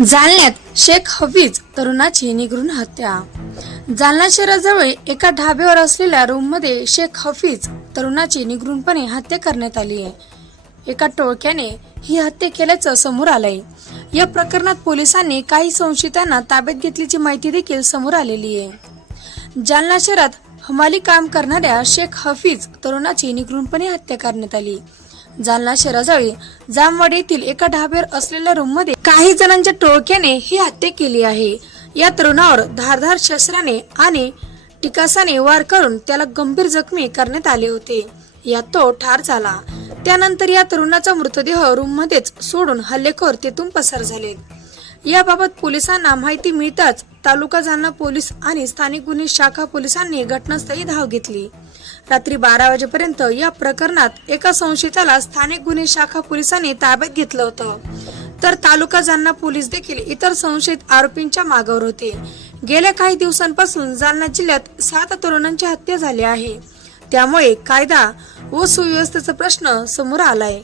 जालन्यात शेख हफीज तरुणाची निगरून हत्या. जालना शहराजवळ एका ढाब्यावर असलेल्या रूममध्ये शेख हफीज तरुणाची निगरूनपणे हत्या करण्यात आली आहे. एका टोळक्याने ही हत्या केल्याचं समोर आलंय. या प्रकरणात पोलिसांनी काही संशयितांना ताब्यात घेतल्याची माहिती देखील समोर आलेली आहे. जालना शहरात हमाली काम करणाऱ्या शेख हफीज तरुणाची निगरूनपणे हत्या करण्यात आली. जालना शहराजवळ जामवाडी येथील एका ढाब्यावर असलेल्या रूममध्ये काही जणांच्या टोळक्याने ही हत्या केली आहे. या तरुणावर धारधार शस्त्राने आणि टिकासाने वार करून त्याला गंभीर जखमी करण्यात आले होते. यात तो ठार झाला. त्यानंतर या तरुणाचा मृतदेह रूम मध्येच सोडून हल्लेखोर तेथून पसार झाले याबाबत पोलिसांना माहिती मिळताच तालुका जालना पोलीस आणि स्थानिक गुन्हे शाखा पोलिसांनी घटनास्थळी धाव घेतली. रात्री बारा वाजेपर्यंत या प्रकरणात एका संशयिताला स्थानिक गुन्हे शाखा पोलिसांनी ताब्यात घेतलं होतं. तर तालुका जालना पोलीस देखील इतर संशयित आरोपींच्या मागावर होते. गेल्या काही दिवसांपासून जालना जिल्ह्यात सात तरुणांची हत्या झाली आहे. त्यामुळे कायदा व सुव्यवस्थेचा प्रश्न समोर आलाय.